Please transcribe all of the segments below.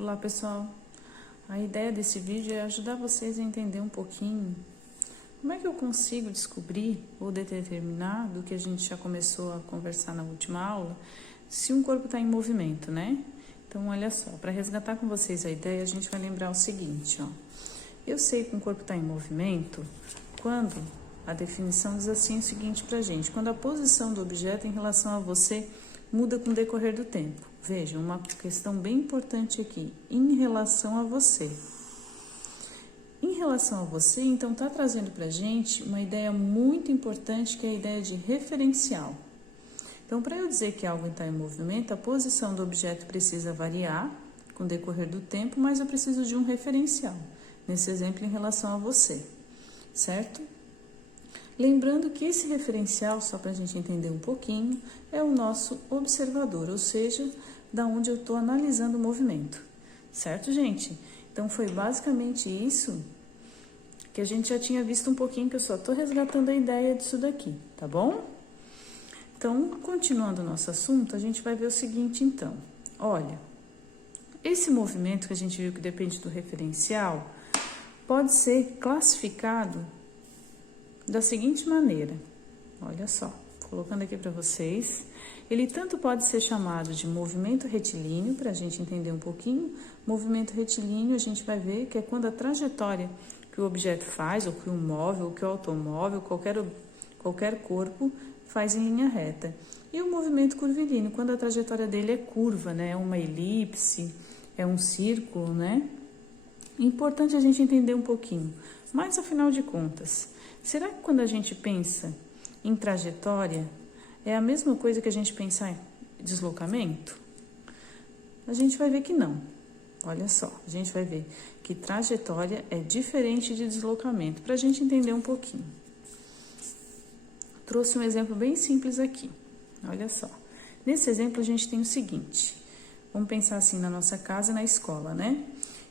Olá pessoal, a ideia desse vídeo é ajudar vocês a entender um pouquinho como é que eu consigo descobrir ou determinar, do que a gente já começou a conversar na última aula, se um corpo está em movimento, né? Então olha só, para resgatar com vocês a ideia, a gente vai lembrar o seguinte, ó. Eu sei que um corpo está em movimento quando a definição diz assim o seguinte pra gente: quando a posição do objeto em relação a você muda com o decorrer do tempo. Veja, uma questão bem importante aqui, em relação a você. Em relação a você, então, está trazendo pra gente uma ideia muito importante, que é a ideia de referencial. Então, para eu dizer que algo está em movimento, a posição do objeto precisa variar com o decorrer do tempo, mas eu preciso de um referencial. Nesse exemplo, em relação a você, certo? Lembrando que esse referencial, só para a gente entender um pouquinho, é o nosso observador, ou seja, da onde eu estou analisando o movimento, certo, gente? Então, foi basicamente isso que a gente já tinha visto um pouquinho, que eu só estou resgatando a ideia disso daqui, tá bom? Então, continuando o nosso assunto, a gente vai ver o seguinte, então. Olha, esse movimento que a gente viu que depende do referencial pode ser classificado da seguinte maneira, olha só, colocando aqui para vocês, ele tanto pode ser chamado de movimento retilíneo, para a gente entender um pouquinho. Movimento retilíneo a gente vai ver que é quando a trajetória que o objeto faz, ou que o móvel, ou que o automóvel, qualquer corpo, faz em linha reta. E o movimento curvilíneo, quando a trajetória dele é curva, né? É uma elipse, é um círculo, né? Importante a gente entender um pouquinho. Mas, afinal de contas, será que quando a gente pensa em trajetória, é a mesma coisa que a gente pensar em deslocamento? A gente vai ver que não. Olha só, a gente vai ver que trajetória é diferente de deslocamento, para a gente entender um pouquinho. Trouxe um exemplo bem simples aqui. Olha só. Nesse exemplo, a gente tem o seguinte. Vamos pensar assim na nossa casa e na escola, né?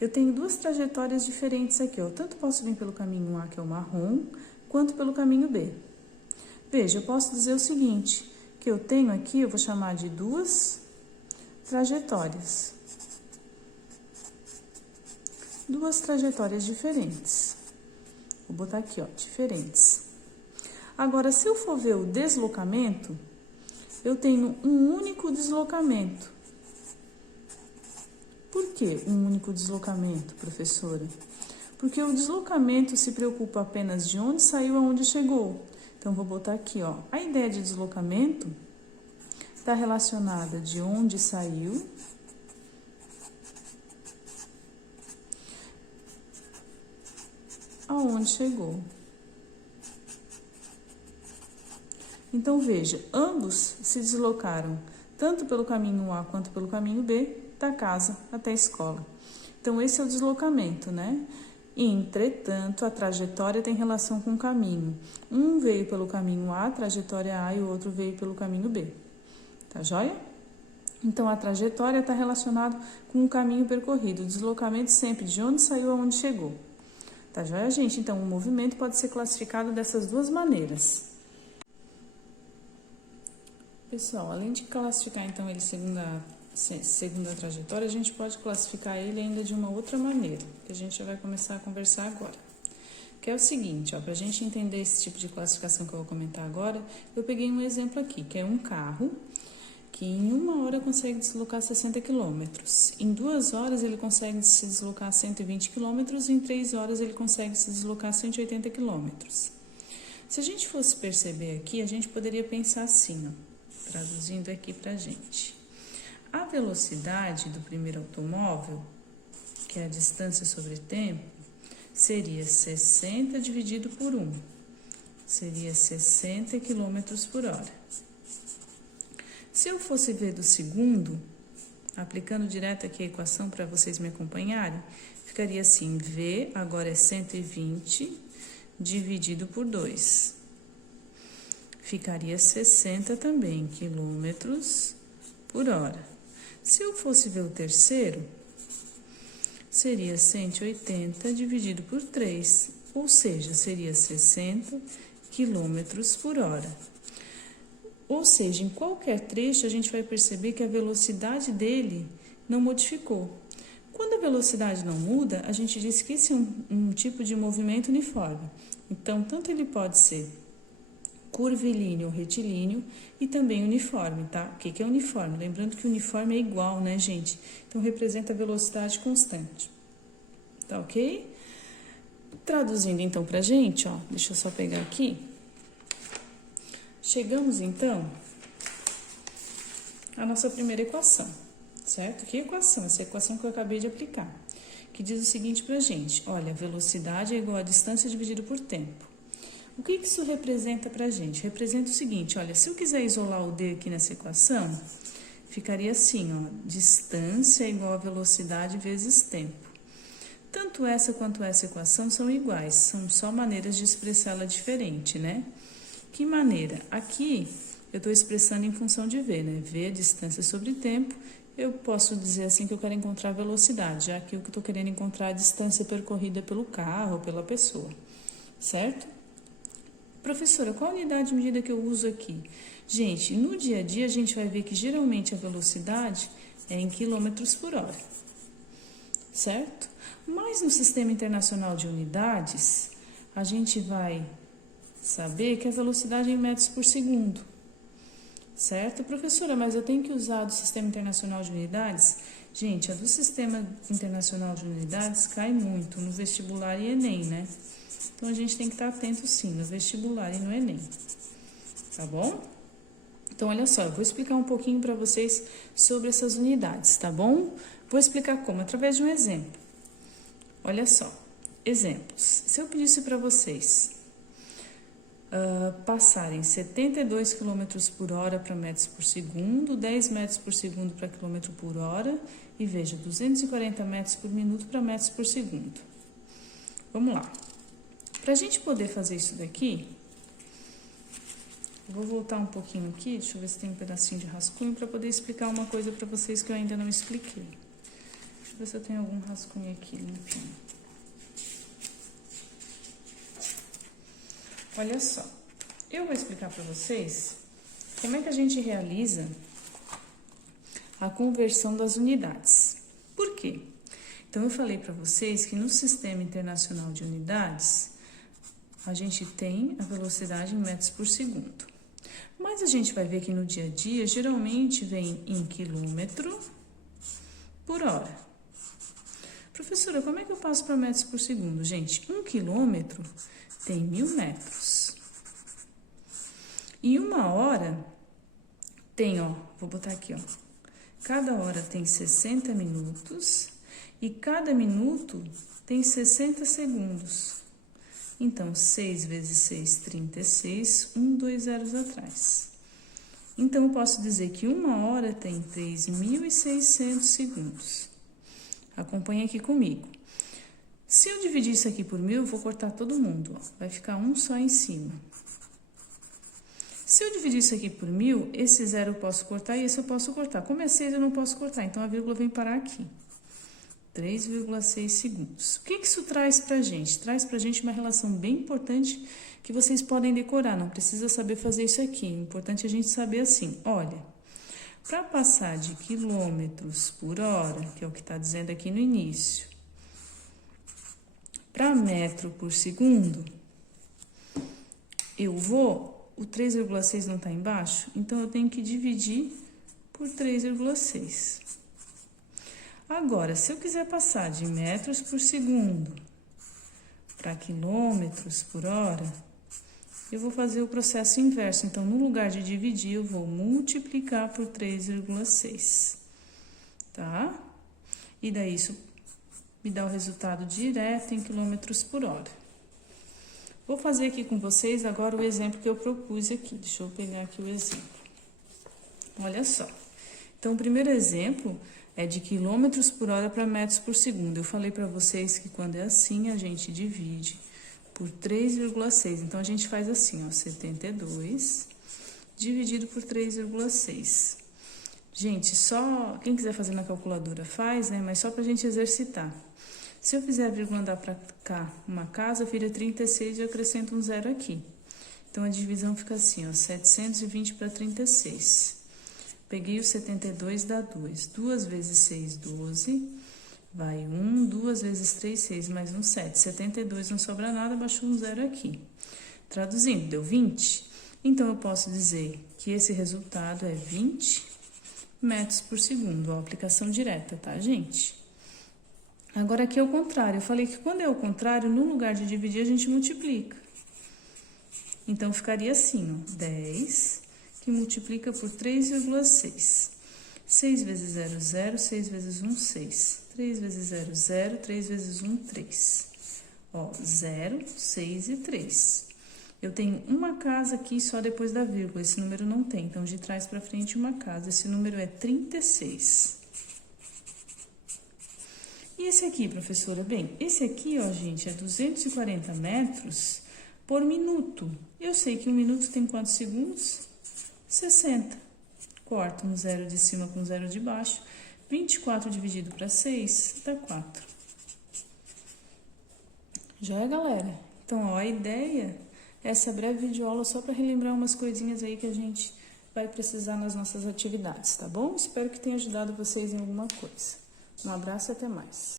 Eu tenho duas trajetórias diferentes aqui, ó. Tanto posso vir pelo caminho A, que é o marrom, quanto pelo caminho B. Veja, eu posso dizer o seguinte, que eu tenho aqui, eu vou chamar de duas trajetórias. Duas trajetórias diferentes. Vou botar aqui, ó, diferentes. Agora, se eu for ver o deslocamento, eu tenho um único deslocamento. Por que um único deslocamento, professora? Porque o deslocamento se preocupa apenas de onde saiu aonde chegou. Então, vou botar aqui, ó. A ideia de deslocamento está relacionada de onde saiu aonde chegou. Então, veja, ambos se deslocaram tanto pelo caminho A quanto pelo caminho B, da casa até a escola. Então, esse é o deslocamento, né? Entretanto, a trajetória tem relação com o caminho. Um veio pelo caminho A, trajetória A, e o outro veio pelo caminho B. Tá joia? Então, a trajetória está relacionada com o caminho percorrido. O deslocamento sempre de onde saiu aonde chegou. Tá joia, gente? Então, o movimento pode ser classificado dessas duas maneiras. Pessoal, além de classificar, então, ele segundo a trajetória, a gente pode classificar ele ainda de uma outra maneira, que a gente já vai começar a conversar agora. Que é o seguinte, ó, para a gente entender esse tipo de classificação que eu vou comentar agora, eu peguei um exemplo aqui, que é um carro que em 1 hora consegue deslocar 60 km. Em 2 horas ele consegue se deslocar 120 km, e em 3 horas ele consegue se deslocar 180 km. Se a gente fosse perceber aqui, a gente poderia pensar assim, ó, traduzindo aqui pra gente. A velocidade do primeiro automóvel, que é a distância sobre tempo, seria 60 dividido por 1. Seria 60 km por hora. Se eu fosse ver do segundo, aplicando direto aqui a equação para vocês me acompanharem, ficaria assim, V agora é 120 dividido por 2. Ficaria 60 também quilômetros por hora. Se eu fosse ver o terceiro, seria 180 dividido por 3, ou seja, seria 60 quilômetros por hora. Ou seja, em qualquer trecho a gente vai perceber que a velocidade dele não modificou. Quando a velocidade não muda, a gente diz que esse é um tipo de movimento uniforme. Então, tanto ele pode ser curvilíneo ou retilíneo e também uniforme, tá? O que é uniforme? Lembrando que uniforme é igual, né, gente? Então, representa a velocidade constante. Tá ok? Traduzindo, então, pra gente, ó, deixa eu só pegar aqui. Chegamos, então, à nossa primeira equação, certo? Que equação? Essa equação que eu acabei de aplicar, que diz o seguinte pra gente, olha, a velocidade é igual a distância dividido por tempo. O que isso representa pra gente? Representa o seguinte, olha, se eu quiser isolar o D aqui nessa equação, ficaria assim, ó, distância é igual a velocidade vezes tempo. Tanto essa quanto essa equação são iguais, são só maneiras de expressá-la diferente, né? Que maneira? Aqui eu estou expressando em função de V, né? V é distância sobre tempo. Eu posso dizer assim que eu quero encontrar a velocidade, já que eu estou querendo encontrar a distância percorrida pelo carro ou pela pessoa, certo? Professora, qual a unidade de medida que eu uso aqui? Gente, no dia a dia a gente vai ver que geralmente a velocidade é em quilômetros por hora, certo? Mas no Sistema Internacional de Unidades, a gente vai saber que a velocidade é em metros por segundo, certo? Professora, mas eu tenho que usar do Sistema Internacional de Unidades? Gente, a do Sistema Internacional de Unidades cai muito no vestibular e Enem, né? Então, a gente tem que estar atento, sim, no vestibular e no Enem, tá bom? Então, olha só, eu vou explicar um pouquinho para vocês sobre essas unidades, tá bom? Vou explicar como, através de um exemplo. Olha só, exemplos. Se eu pedisse para vocês passarem 72 km por hora para metros por segundo, 10 metros por segundo para quilômetro por hora e veja, 240 metros por minuto para metros por segundo. Vamos lá. Para a gente poder fazer isso daqui, eu vou voltar um pouquinho aqui, deixa eu ver se tem um pedacinho de rascunho para poder explicar uma coisa para vocês que eu ainda não expliquei. Deixa eu ver se eu tenho algum rascunho aqui limpinho. Olha só, eu vou explicar para vocês como é que a gente realiza a conversão das unidades. Por quê? Então, eu falei para vocês que no Sistema Internacional de Unidades, a gente tem a velocidade em metros por segundo. Mas a gente vai ver que no dia a dia, geralmente vem em quilômetro por hora. Professora, como é que eu passo para metros por segundo? Gente, 1 quilômetro tem 1000 metros. E 1 hora tem, ó, vou botar aqui, ó. Cada hora tem 60 minutos e cada minuto tem 60 segundos. Então, 6 vezes 6, 36, 2 zeros atrás. Então, eu posso dizer que 1 hora tem 3.600 segundos. Acompanhe aqui comigo. Se eu dividir isso aqui por 1000, eu vou cortar todo mundo, ó. Vai ficar um só em cima. Se eu dividir isso aqui por 1000, esse zero eu posso cortar e esse eu posso cortar. Como é 6, eu não posso cortar, então a vírgula vem parar aqui. 3,6 segundos. O que isso traz pra gente? Traz pra gente uma relação bem importante que vocês podem decorar, não precisa saber fazer isso aqui. O importante é a gente saber assim, olha, para passar de quilômetros por hora, que é o que está dizendo aqui no início, para metro por segundo, o 3,6 não está embaixo, então eu tenho que dividir por 3,6. Agora, se eu quiser passar de metros por segundo para quilômetros por hora, eu vou fazer o processo inverso. Então, no lugar de dividir, eu vou multiplicar por 3,6, tá? E daí, isso me dá o resultado direto em quilômetros por hora. Vou fazer aqui com vocês agora o exemplo que eu propus aqui. Deixa eu pegar aqui o exemplo. Olha só. Então, o primeiro exemplo é de quilômetros por hora para metros por segundo. Eu falei para vocês que quando é assim, a gente divide por 3,6. Então, a gente faz assim, ó, 72 dividido por 3,6. Gente, só quem quiser fazer na calculadora faz, né? Mas só para a gente exercitar. Se eu fizer a vírgula andar para cá, uma casa, vira 36 e eu acrescento um zero aqui. Então, a divisão fica assim, ó, 720 para 36. Peguei o 72, dá 2. 2 vezes 6, 12. Vai 1, 2 vezes 3, 6, mais um 7. 72 não sobra nada, baixou um zero aqui. Traduzindo, deu 20. Então, eu posso dizer que esse resultado é 20 metros por segundo. Ó, aplicação direta, tá, gente? Agora, aqui é o contrário. Eu falei que quando é o contrário, no lugar de dividir, a gente multiplica. Então, ficaria assim, ó, 10, que multiplica por 3,6. 6 vezes 0, 0. 6 vezes 1, 6. 3 vezes 0, 0. 3 vezes 1, 3. Ó, 0, 6 e 3. Eu tenho uma casa aqui só depois da vírgula. Esse número não tem. Então, de trás para frente, uma casa. Esse número é 36. E esse aqui, professora? Bem, esse aqui, ó, gente, é 240 metros por minuto. Eu sei que um minuto tem quantos segundos? 60. Corta um zero de cima com um zero de baixo. 24 dividido para 6 dá 4. Já é, galera? Então, ó, a ideia é essa breve videoaula só para relembrar umas coisinhas aí que a gente vai precisar nas nossas atividades, tá bom? Espero que tenha ajudado vocês em alguma coisa. Um abraço e até mais.